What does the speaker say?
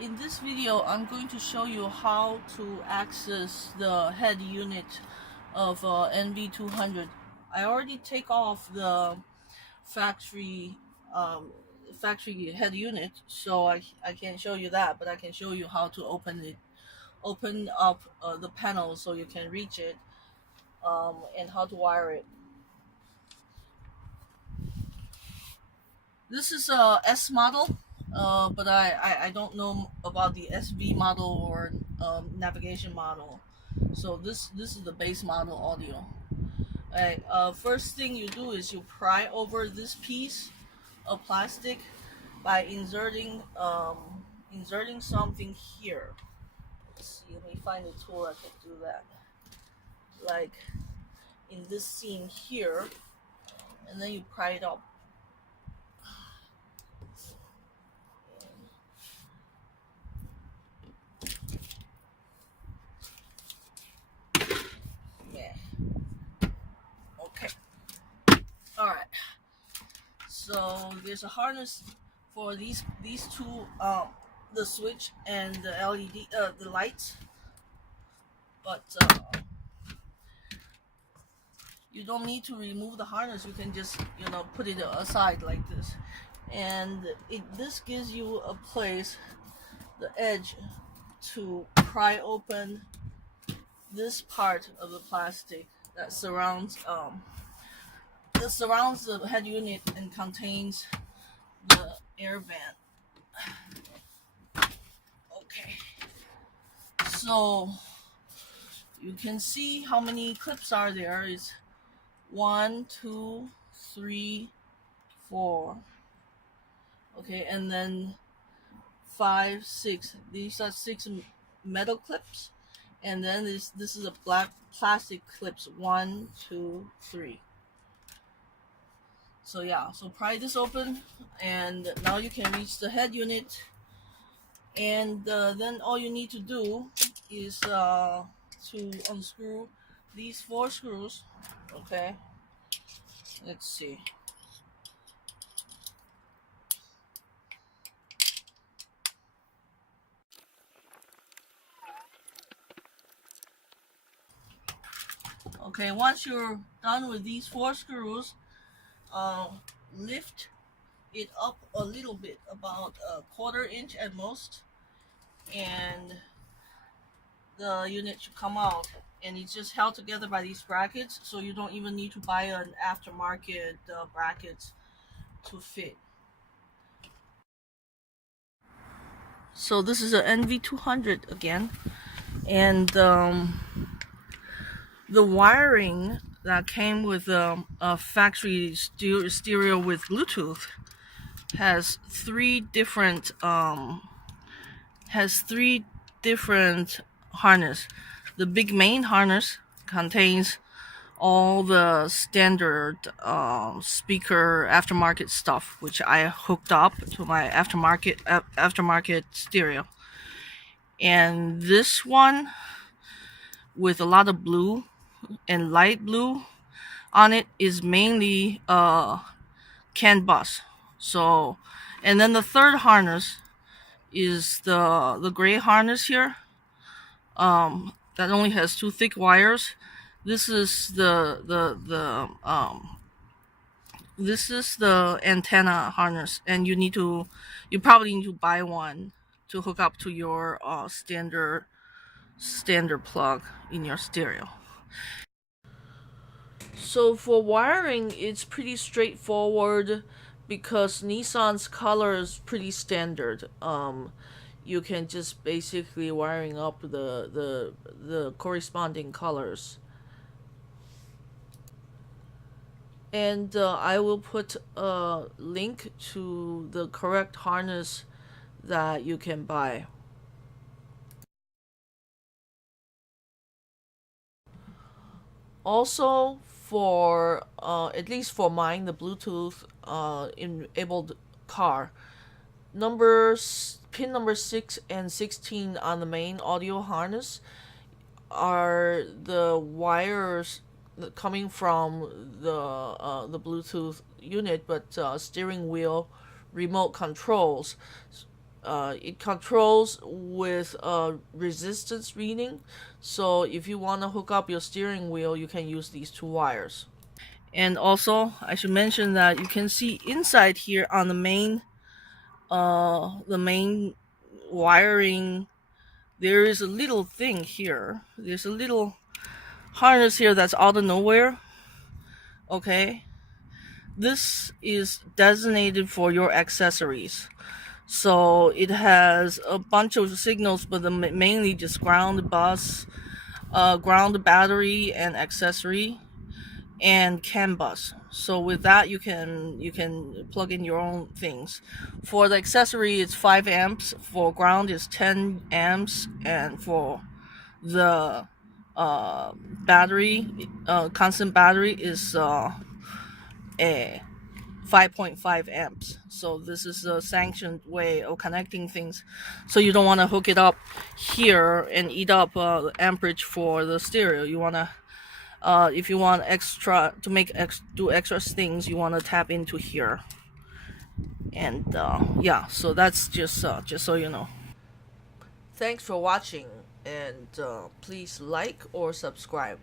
In this video, I'm going to show you how to access the head unit of NV200. I already take off the factory factory head unit, so I can't show you that, but I can show you how to open up the panel so you can reach it, and how to wire it. This is a S model, but I don't know about the SV model or navigation model. So this is the base model audio. Alright, first thing you do is you pry over this piece of plastic by inserting something here. Let's see, let me find a tool that can do that. Like in this seam here, and then you pry it up. Okay. Alright. So there's a harness for these two, the switch and the LED, the lights. But you don't need to remove the harness. You can just put it aside like this, and this gives you a place, the edge, to pry open this part of the plastic that surrounds the head unit and contains the air vent. Okay, so you can see how many clips are there. Is 1, 2, 3, 4. Okay, and then 5, 6. These are 6 metal clips, and then this is a black plastic clips. 1, 2, 3. So yeah, so pry this open, and now you can reach the head unit. And then all you need to do is to unscrew these 4 screws. Okay, let's see. Okay, once you're done with these 4 screws, lift it up a little bit, about a 1/4 inch at most, and the unit should come out. And it's just held together by these brackets, so you don't even need to buy an aftermarket brackets to fit. So this is an NV200 again, and the wiring that came with a factory stereo with Bluetooth has 3 different harness. The big main harness contains all the standard speaker aftermarket stuff, which I hooked up to my aftermarket stereo. And this one, with a lot of blue and light blue on it, is mainly CAN bus. So, and then the third harness is the gray harness here, that only has 2 thick wires. This is the antenna harness, and you probably need to buy one to hook up to your standard plug in your stereo. So for wiring, it's pretty straightforward because Nissan's color is pretty standard. You can just basically wiring up the corresponding colors. And I will put a link to the correct harness that you can buy. Also, for at least for mine, the Bluetooth enabled car, pin number 6 and 16 on the main audio harness are the wires coming from the Bluetooth unit, but steering wheel remote controls. It controls with resistance reading. So if you want to hook up your steering wheel, you can use these two wires. And also, I should mention that you can see inside here on the main wiring, there is a little thing here. There's a little harness here that's out of nowhere. Okay, this is designated for your accessories. So it has a bunch of signals, but mainly just ground, bus, ground, battery, and accessory, and CAN bus. So with that, you can plug in your own things. For the accessory, it's 5 amps. For ground, it's 10 amps, and for the battery, constant battery is a 5.5 amps. So this is a sanctioned way of connecting things. So you don't want to hook it up here and eat up the amperage for the stereo. You want to if you want extra to do extra things, you want to tap into here. And yeah, so that's just so you know. Thanks for watching, and please like or subscribe.